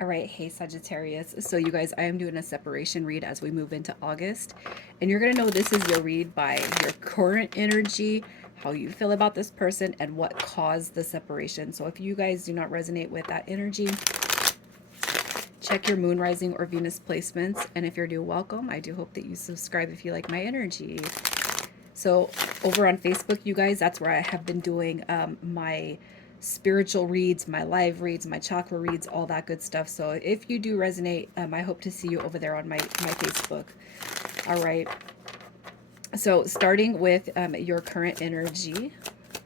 All right, hey Sagittarius. So you guys, I am doing a separation read as we move into August. And you're going to know this is your read by your current energy, how you feel about this person, and what caused the separation. So if you guys do not resonate with that energy, check your moon rising or Venus placements. And if you're new, welcome. I do hope that you subscribe if you like my energy. So over on Facebook, you guys, that's where I have been doing my spiritual reads, my live reads, my chakra reads, all that good stuff. So if you do resonate, I hope to see you over there on my Facebook. All right. So starting with your current energy,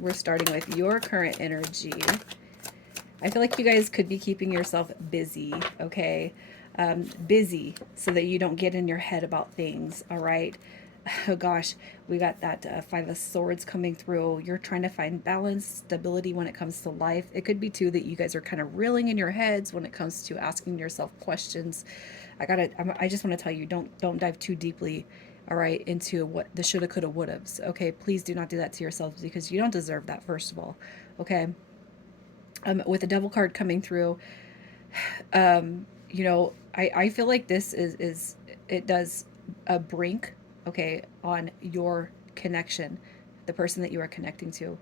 we're starting with your current energy. I feel like you guys could be keeping yourself busy, okay? Busy so that you don't get in your head about things, all right? Oh gosh, we got that Five of Swords coming through. You're trying to find balance, stability when it comes to life. It could be too that you guys are kind of reeling in your heads when it comes to asking yourself questions. I just want to tell you, don't dive too deeply, all right, into what the shoulda, coulda, woulda's. Okay, please do not do that to yourselves because you don't deserve that. First of all, okay. With the Devil card coming through, I feel like this is it does a brink, okay, on your connection, the person that you are connecting to.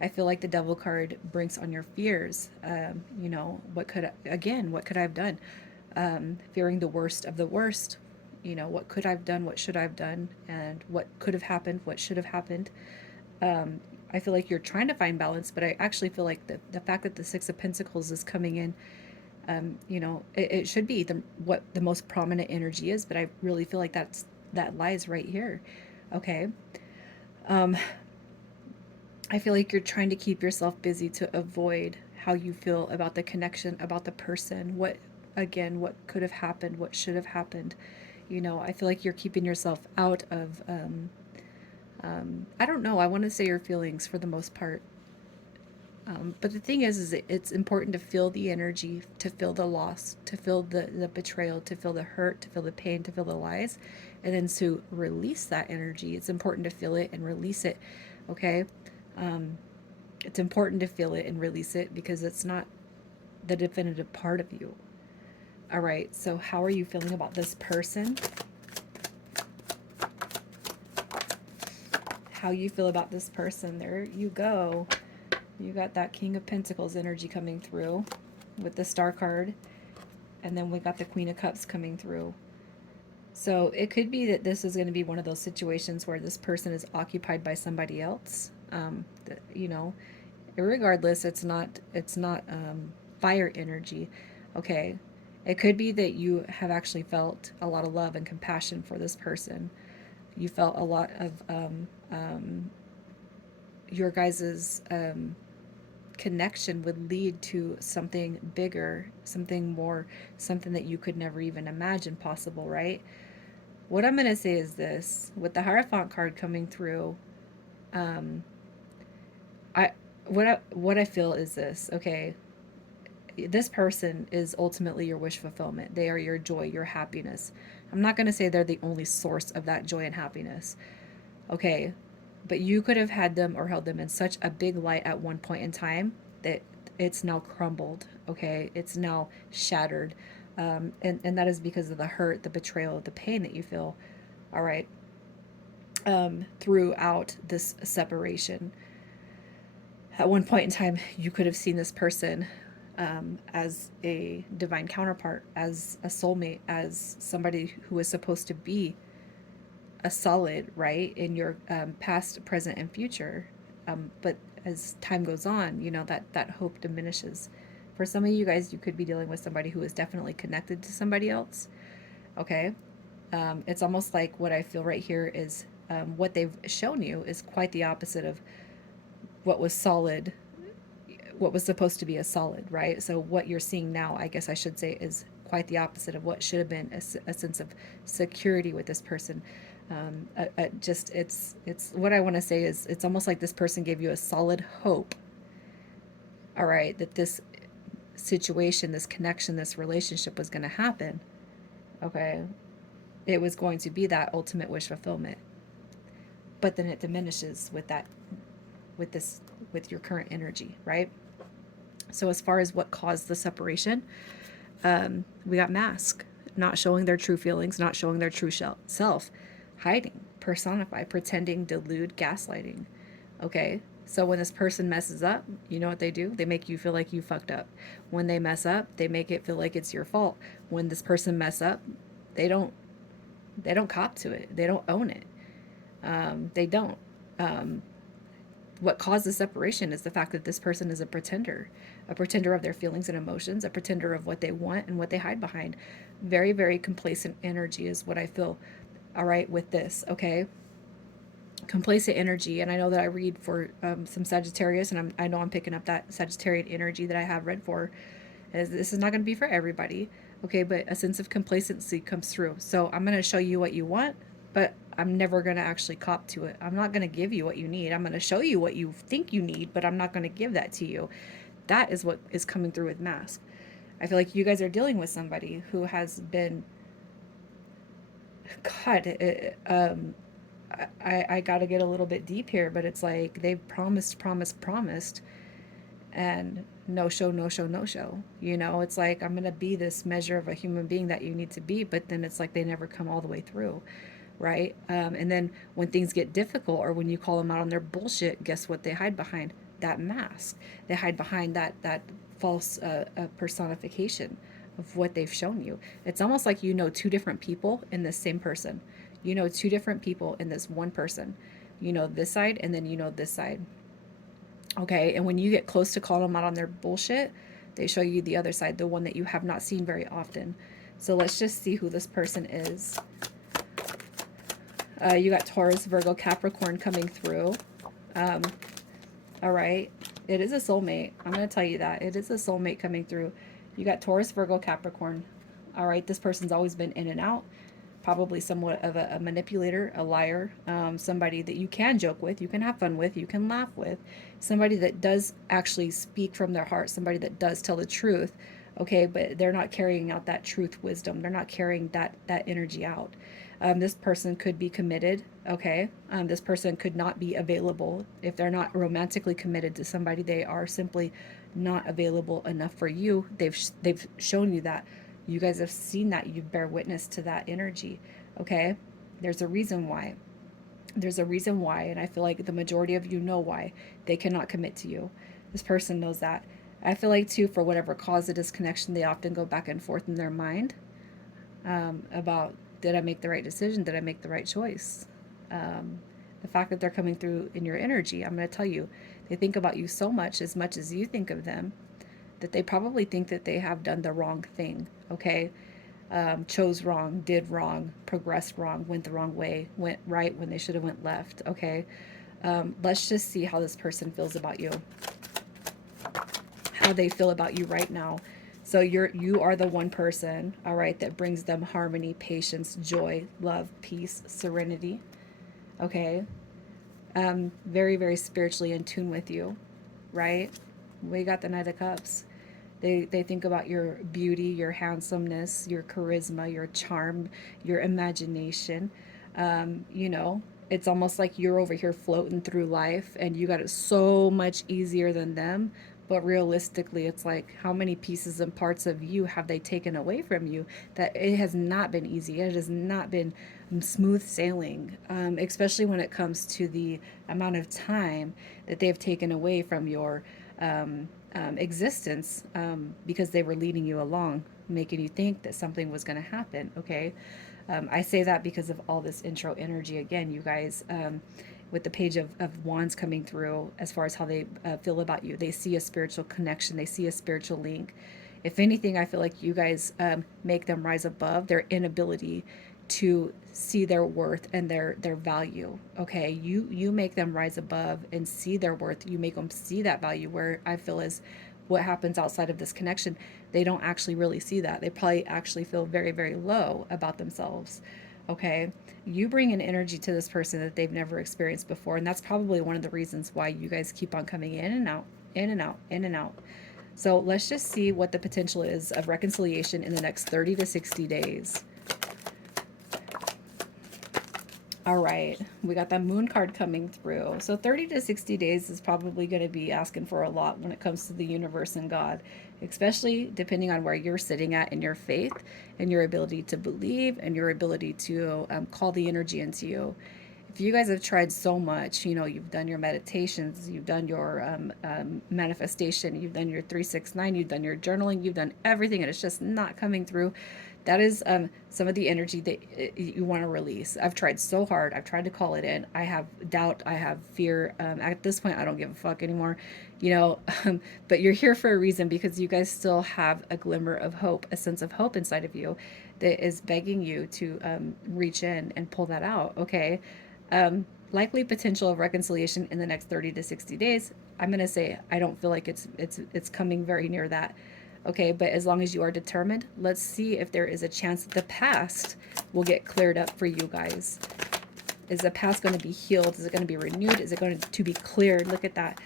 I feel like the Devil card brinks on your fears. What could I have done? Fearing the worst of the worst. What could I've done? What should I've done? And what could have happened? What should have happened? I feel like you're trying to find balance, but I actually feel like the fact that the Six of Pentacles is coming in, it should be what the most prominent energy is, but I really feel like that lies right here. Okay. Um, I feel like you're trying to keep yourself busy to avoid how you feel about the connection, about the person, what could have happened, what should have happened. I feel like you're keeping yourself out of, I don't know, I want to say your feelings for the most part. But the thing is it's important to feel the energy, to feel the loss, to feel the betrayal, to feel the hurt, to feel the pain, to feel the lies, and then to release that energy. It's important to feel it and release it, okay? It's important to feel it and release it because it's not the definitive part of you. All right, so how are you feeling about this person? How you feel about this person? There you go. You got that King of Pentacles energy coming through with the Star card. And then we got the Queen of Cups coming through. So it could be that this is going to be one of those situations where this person is occupied by somebody else. Regardless, it's not fire energy. Okay, it could be that you have actually felt a lot of love and compassion for this person. You felt a lot of your guys's connection would lead to something bigger, something more, something that you could never even imagine possible, right? What I'm going to say is this with the Hierophant card coming through, um, what I feel is this, okay? This person is ultimately your wish fulfillment. They are your joy, your happiness. I'm not going to say they're the only source of that joy and happiness, okay? But you could have had them or held them in such a big light at one point in time that it's now crumbled, okay? It's now shattered. And that is because of the hurt, the betrayal, the pain that you feel, all right, throughout this separation. At one point in time, you could have seen this person as a divine counterpart, as a soulmate, as somebody who is supposed to be a solid, right, in your past, present, and future. But as time goes on, that hope diminishes. For some of you guys, you could be dealing with somebody who is definitely connected to somebody else. Okay, it's almost like what I feel right here is what they've shown you is quite the opposite of what was solid, what was supposed to be a solid, right? So what you're seeing now, I guess I should say, is quite the opposite of what should have been a sense of security with this person. Just it's what I want to say is it's almost like this person gave you a solid hope. All right, that this situation, this connection, this relationship was going to happen. Okay, it was going to be that ultimate wish fulfillment, but then it diminishes with that, with your current energy, right? So as far as what caused the separation, We got mask, not showing their true feelings, not showing their true self, hiding, personify, pretending, delude, gaslighting. Okay, so when this person messes up, you know what they do? They make you feel like you fucked up. When they mess up, they make it feel like it's your fault. When this person mess up, they don't they don't cop to it. They don't own it. They don't. Um, what causes separation is the fact that this person is a pretender of their feelings and emotions, a pretender of what they want and what they hide behind. Very, very complacent energy is what I feel. All right, with this, okay? Complacent energy, and I know that I read for some Sagittarius, and I know I'm picking up that Sagittarian energy that I have read for. As this is not going to be for everybody, okay? But a sense of complacency comes through. So I'm going to show you what you want, but I'm never going to actually cop to it. I'm not going to give you what you need. I'm going to show you what you think you need, but I'm not going to give that to you. That is what is coming through with mask. I feel like you guys are dealing with somebody who has been, God, I got to get a little bit deep here, but it's like they've promised, and no show, no show, no show. You know, it's like, I'm going to be this measure of a human being that you need to be, but then it's like they never come all the way through, right? And then when things get difficult or when you call them out on their bullshit, guess what they hide behind? That mask. They hide behind that false personification of what they've shown you. It's almost like you know two different people in the same person. You know two different people in this one person. You know this side, and then you know this side. Okay, and when you get close to calling them out on their bullshit, they show you the other side, the one that you have not seen very often. So let's just see who this person is. You got Taurus, Virgo, Capricorn coming through. All right, it is a soulmate. I'm going to tell you that. It is a soulmate coming through. You got Taurus, Virgo, Capricorn. All right, this person's always been in and out. Probably somewhat of a manipulator, a liar, somebody that you can joke with, you can have fun with, you can laugh with, somebody that does actually speak from their heart, somebody that does tell the truth, okay, but they're not carrying out that truth wisdom. They're not carrying that energy out. This person could be committed, okay? This person could not be available. If they're not romantically committed to somebody, they are simply not available enough for you. They've shown you that. You guys have seen that. You bear witness to that energy, okay? There's a reason why. There's a reason why, and I feel like the majority of you know why they cannot commit to you. This person knows that. I feel like, too, for whatever cause the disconnection, they often go back and forth in their mind about, did I make the right decision? Did I make the right choice? The fact that they're coming through in your energy, I'm going to tell you, they think about you so much as you think of them, that they probably think that they have done the wrong thing, okay? Chose wrong, did wrong, progressed wrong, went the wrong way, went right when they should have went left, okay? Let's just see how this person feels about you, how they feel about you right now. So you are the one person, all right, that brings them harmony, patience, joy, love, peace, serenity, okay? Very, very spiritually in tune with you, right? We got the Knight of Cups. They think about your beauty, your handsomeness, your charisma, your charm, your imagination. You know, it's almost like you're over here floating through life and you got it so much easier than them. But realistically, it's like, how many pieces and parts of you have they taken away from you? That it has not been easy. It has not been smooth sailing, especially when it comes to the amount of time that they've taken away from your existence, because they were leading you along, making you think that something was going to happen, okay? I say that because of all this intro energy. Again, you guys, with the page of wands coming through, as far as how they feel about you, they see a spiritual connection, they see a spiritual link. If anything, I feel like you guys make them rise above their inability to see their worth and their value, okay? You make them rise above and see their worth. You make them see that value, where I feel is what happens outside of this connection, they don't actually really see that. They probably actually feel very, very low about themselves, okay? You bring an energy to this person that they've never experienced before, and that's probably one of the reasons why you guys keep on coming in and out, in and out, in and out. So let's just see what the potential is of reconciliation in the next 30 to 60 days. All right, we got that moon card coming through. So 30 to 60 days is probably going to be asking for a lot when it comes to the universe and God. especially depending on where you're sitting at in your faith and your ability to believe and your ability to call the energy into you. If you guys have tried so much, you know, you've done your meditations, you've done your manifestation, you've done your 369, you've done your journaling, you've done everything, and it's just not coming through. That is some of the energy that you want to release. I've tried so hard. I've tried to call it in. I have doubt. I have fear. At this point, I don't give a fuck anymore, you know. But you're here for a reason, because you guys still have a glimmer of hope, a sense of hope inside of you that is begging you to reach in and pull that out. Okay. Likely potential of reconciliation in the next 30 to 60 days. I'm going to say I don't feel like it's coming very near that. Okay, but as long as you are determined, let's see if there is a chance that the past will get cleared up for you guys. Is the past going to be healed? Is it going to be renewed? Is it going to be cleared? Look at that.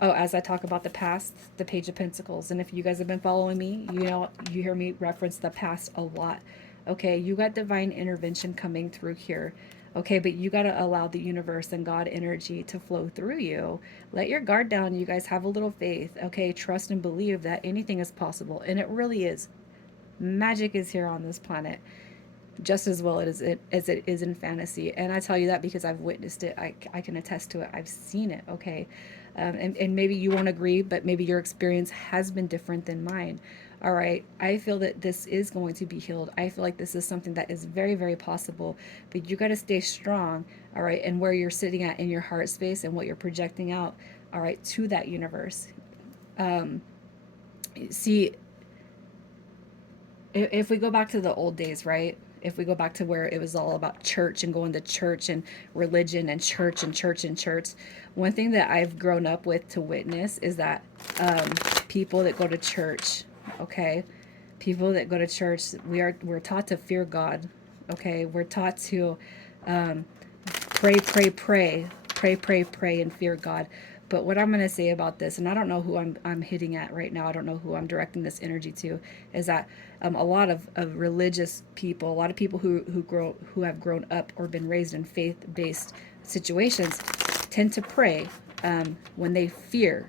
Oh, as I talk about the past, the Page of Pentacles. And if you guys have been following me, you know, you hear me reference the past a lot. Okay, you got divine intervention coming through here. Okay, but you got to allow the universe and God energy to flow through you. Let your guard down. You guys have a little faith. Okay, trust and believe that anything is possible. And it really is. Magic is here on this planet just as well as it is in fantasy. And I tell you that because I've witnessed it. I can attest to it. I've seen it. Okay. And maybe you won't agree, but maybe your experience has been different than mine. All right. I feel that this is going to be healed. I feel like this is something that is very, very possible, but you got to stay strong. All right. And where you're sitting at in your heart space and what you're projecting out. All right. To that universe. See, if we go back to the old days, right? If we go back to where it was all about church and going to church and religion and church and church and church, one thing that I've grown up with to witness is that people that go to church, okay, people that go to church, we're taught to fear God, okay, we're taught to pray, pray, pray, pray, pray, pray, and fear God. But what I'm going to say about this, and I don't know who I'm hitting at right now, I don't know who I'm directing this energy to, is that a lot of religious people, a lot of people who have grown up or been raised in faith-based situations, tend to pray when they fear,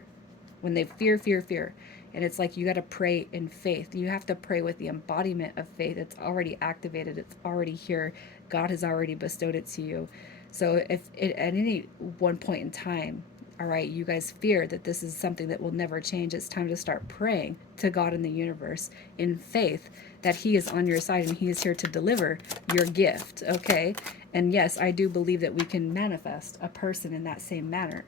fear. And it's like you got to pray in faith. You have to pray with the embodiment of faith. It's already activated. It's already here. God has already bestowed it to you. So if it, at any one point in time, all right, you guys fear that this is something that will never change, it's time to start praying to God in the universe in faith that He is on your side and He is here to deliver your gift, okay? And yes, I do believe that we can manifest a person in that same manner,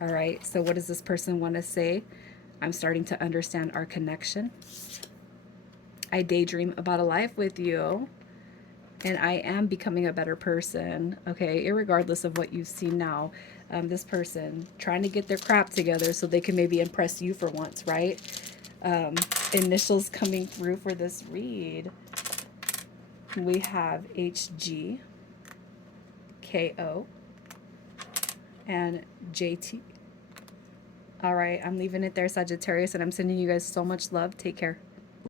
all right? So what does this person want to say? I'm starting to understand our connection. I daydream about a life with you. And I am becoming a better person, okay, irregardless of what you see now. This person trying to get their crap together so they can maybe impress you for once, right? Initials coming through for this read. We have HG, KO, and JT. All right, I'm leaving it there, Sagittarius, and I'm sending you guys so much love. Take care.